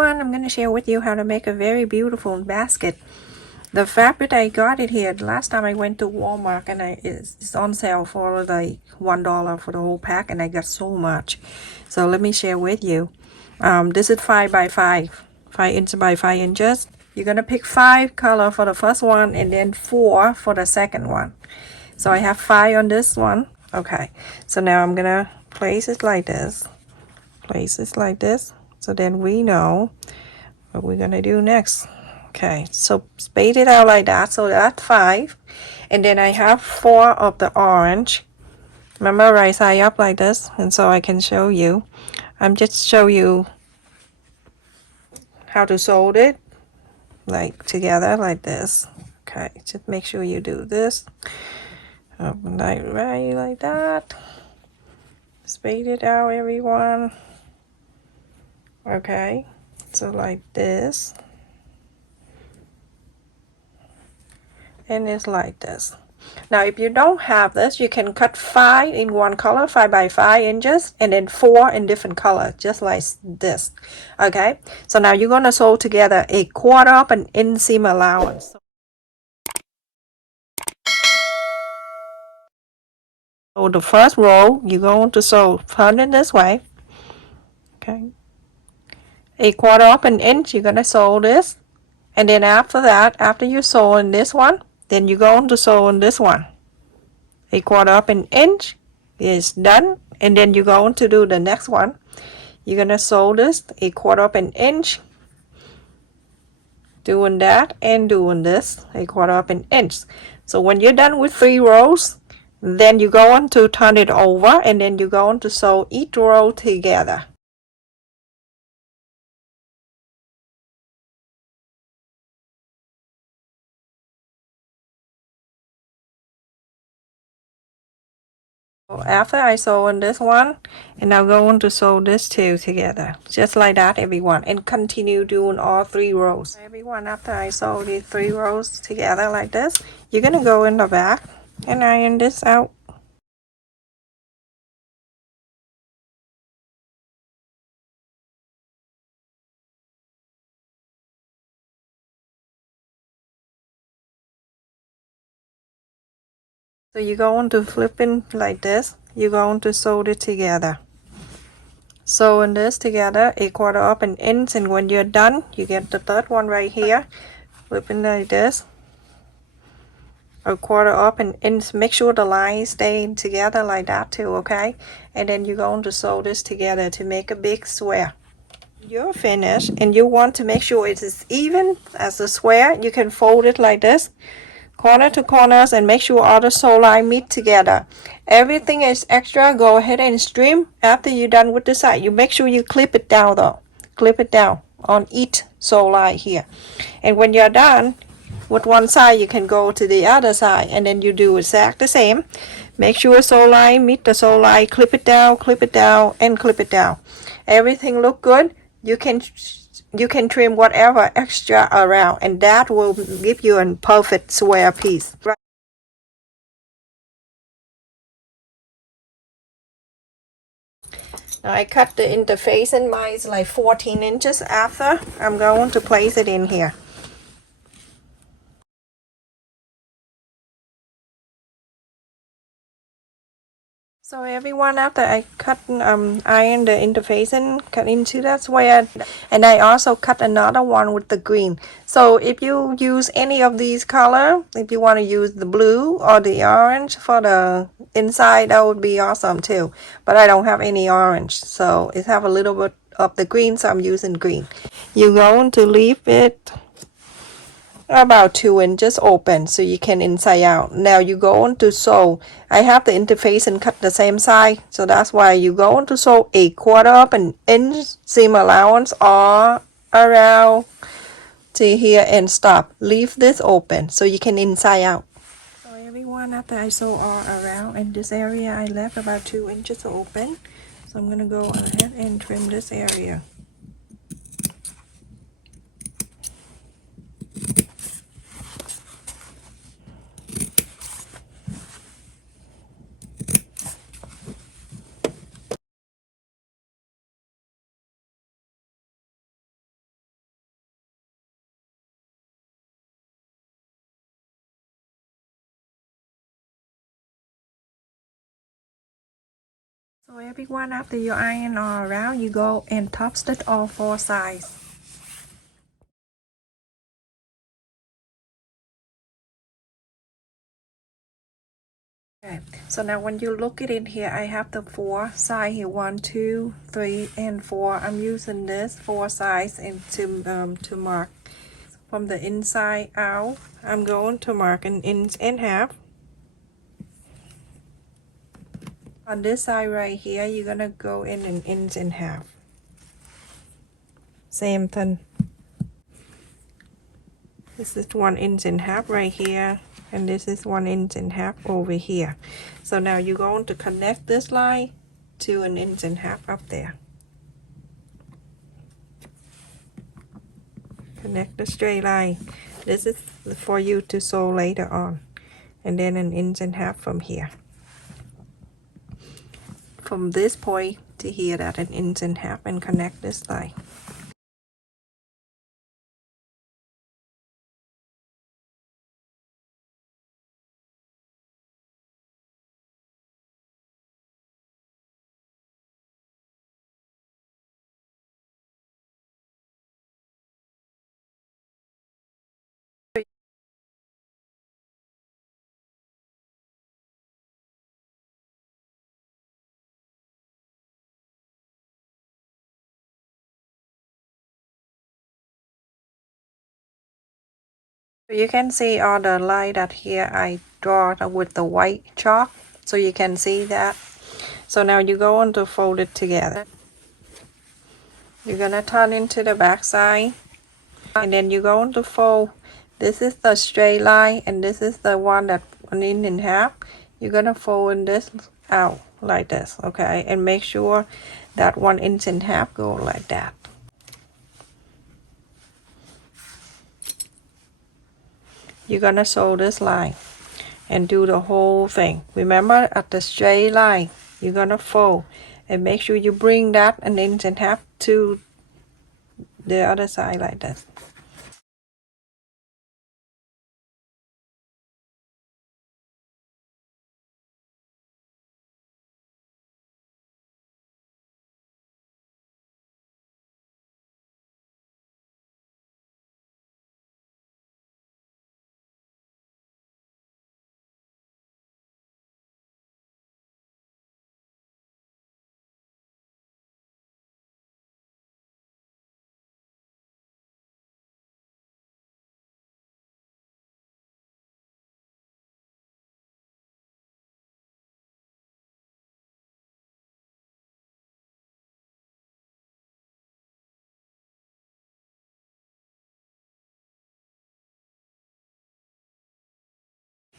everyone, I'm going to share with you how to make a very beautiful basket. The fabric I got it here last time I went to Walmart, and it's on sale for like $1 for the whole pack, and I got so much. So let me share with you. This is 5 by 5 inches by 5 inches. You're going to pick 5 color for the first one and then 4 for the second one. So I have 5 on this one. Okay, so now I'm going to place it like this. Place this like this. So then we know what we're gonna do next. Okay, so space it out like that. So that's 5, and then I have 4 of the orange. Remember, right side up like this, and so I can show you. I'm just show you how to sew it, like together like this. Okay, just make sure you do this. Like that. Space it out, everyone. Okay, so like this, and it's like this. Now if you don't have this, you can cut 5 in one color, 5 by 5 inches, and then 4 in different color, just like this. Okay, so now you're gonna sew together a 1/4 of an inch seam allowance. So the first row, you're going to sew, turn it this way. Okay, a 1/4 of an inch, you're gonna sew this, and then after that, after you sew in this one, then you're going to sew in this one. A 1/4 of an inch is done, and then you're going to do the next one. You're gonna sew this a 1/4 of an inch, doing that and doing this a 1/4 of an inch. So when you're done with 3 rows, then you're going to turn it over, and then you're going to sew each row together. So after I sew on this one, and I'm going to sew this two together, just like that, everyone, and continue doing all 3 rows. Everyone, after I sew these 3 rows together like this, you're gonna go in the back and iron this out. So you're going to flip in like this. You're going to sew it together. Sewing this together a 1/4 of an inch, and when you're done, you get the third one right here. Flipping like this. A 1/4 of an inch. Make sure the lines stay together like that too, okay? And then you're going to sew this together to make a big square. You're finished, and you want to make sure it is even as a square. You can fold it like this, corner to corners, and make sure all the sew line meet together. Everything is extra, go ahead and trim after you're done with the side. You make sure you clip it down though. Clip it down on each sew line here. And when you're done with one side, you can go to the other side, and then you do exactly the same. Make sure sew line meet the sew line, clip it down, and clip it down. Everything look good. You can trim whatever extra around, and that will give you a perfect square piece. Now I cut the interface, and mine is like 14 inches. After, I'm going to place it in here. So everyone, after I cut iron the interface and cut into that square, and I also cut another one with the green. So if you use any of these color, if you want to use the blue or the orange for the inside, that would be awesome too. But I don't have any orange, so it have a little bit of the green, so I'm using green. You're going to leave it about 2 inches open so you can inside out. Now you go on to sew. I have the interface and cut the same side, so that's why you go on to sew a 1/4 of an inch seam allowance all around to here and stop. Leave this open so you can inside out. So everyone, after I sew all around in this area, I left about 2 inches open. So I'm gonna go ahead and trim this area. So everyone, after you iron all around, you go and top stitch all 4 sides. Okay, so now when you look it in here, I have the 4 sides here, 1, 2, 3, and 4. I'm using this 4 sides and to mark from the inside out. I'm going to mark an inch and a half. On this side right here, you're gonna go in an inch and a half. Same thing. This is 1 inch and a half right here, and this is 1 inch and a half over here. So now you're going to connect this line to an inch and a half up there. Connect the straight line. This is for you to sew later on. And then an inch and a half from here. From this point to here, that an inch and a half, and connect this line. You can see all the line that here I draw with the white chalk, so you can see that. So now you go on to fold it together. You're gonna turn into the back side, and then you're going to fold. This is the straight line, and this is the one that 1 inch and a half. You're gonna fold this out like this, okay? And make sure that 1 inch and a half go like that. You're gonna sew this line and do the whole thing. Remember, at the straight line, you're gonna fold and make sure you bring that 1 inch and a half to the other side like this.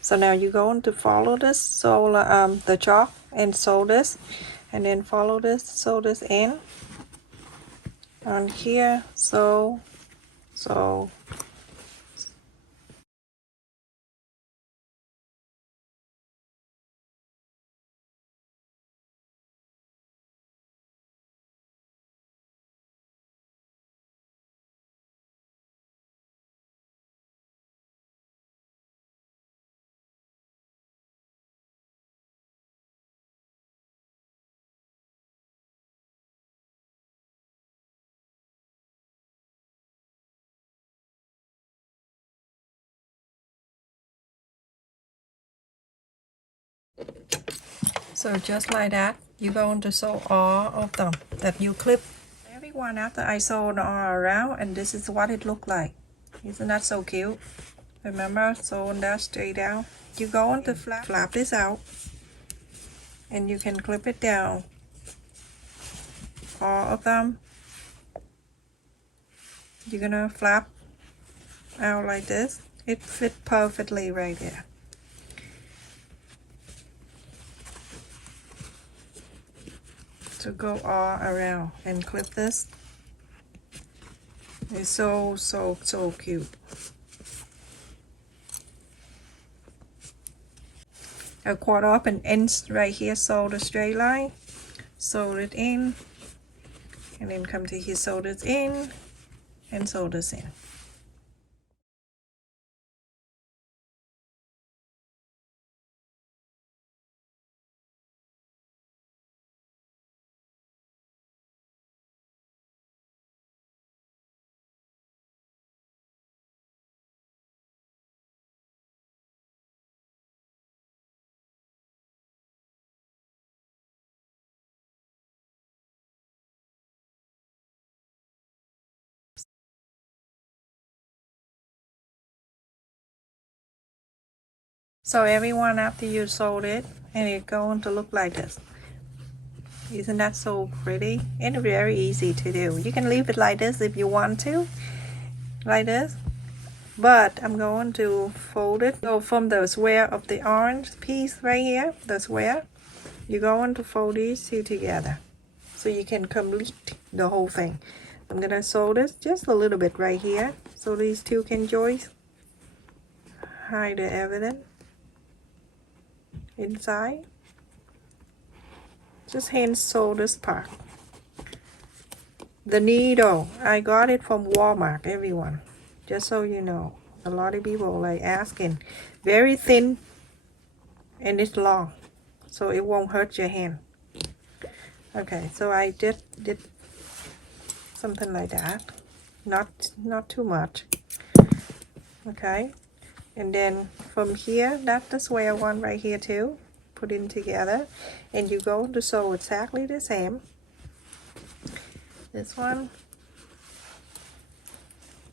So now you're going to follow this, sew the chalk and sew this, and then follow this, sew this in on here, sew. So just like that, you're going to sew all of them that you clip. Everyone, after I sewed all around, and this is what it looked like. Isn't that so cute? Remember, sewing that straight down. You're going to flap this out, and you can clip it down. All of them. You're gonna flap out like this. It fit perfectly right there. To go all around and clip this. It's so cute. A 1/4 of an inch right here, sew the straight line, sew it in, and then come to here, sew this in, and sew this in. So everyone, after you sewed it, and it's going to look like this. Isn't that so pretty? And very easy to do. You can leave it like this if you want to, like this. But I'm going to fold it. So from the square of the orange piece right here, the square, you're going to fold these two together so you can complete the whole thing. I'm gonna sew this just a little bit right here so these two can join. Hide the evidence inside. Just hand sew this part. The needle, I got it from Walmart, everyone. Just so you know, a lot of people like asking. Very thin and it's long, so it won't hurt your hand. Okay, so I did something like that. Not too much. Okay, and then from here, that's the square one right here too. Put in together, and you go to sew exactly the same. This one.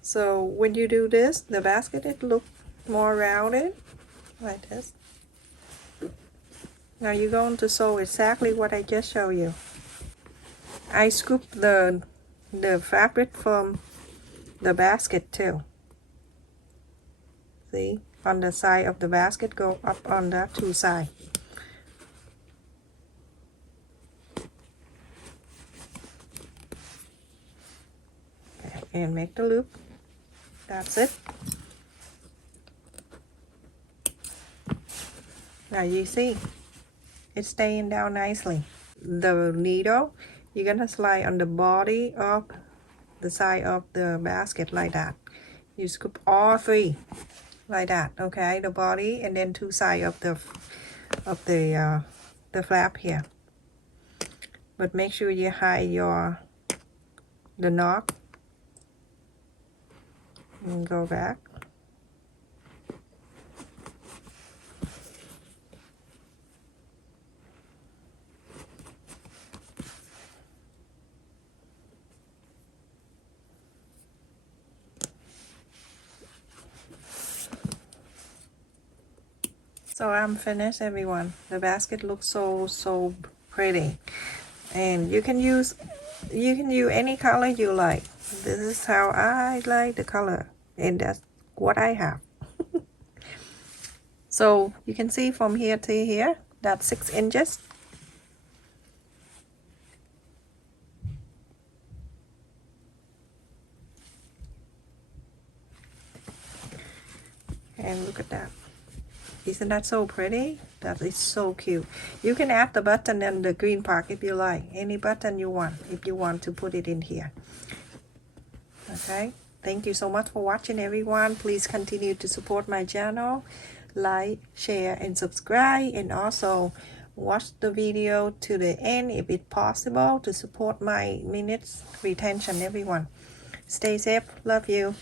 So when you do this, the basket it look more rounded, like this. Now you're going to sew exactly what I just showed you. I scooped the fabric from the basket too. See, on the side of the basket, go up on the two sides. Okay, and make the loop. That's it. Now you see, it's staying down nicely. The needle, you're gonna slide on the body of the side of the basket like that. You scoop all three like that, okay? The body and then two sides of the flap here. But make sure you hide the knot and go back. So I'm finished, everyone. The basket looks so pretty, and you can use any color you like. This is how I like the color, and that's what I have. So you can see from here to here, that's 6 inches. And look at that. Isn't that so pretty? That is so cute. You can add the button and the green part if you like. Any button you want, if you want to put it in here. Okay. Thank you so much for watching, everyone. Please continue to support my channel. Like, share, and subscribe. And also watch the video to the end if it's possible to support my minutes retention, everyone. Stay safe. Love you.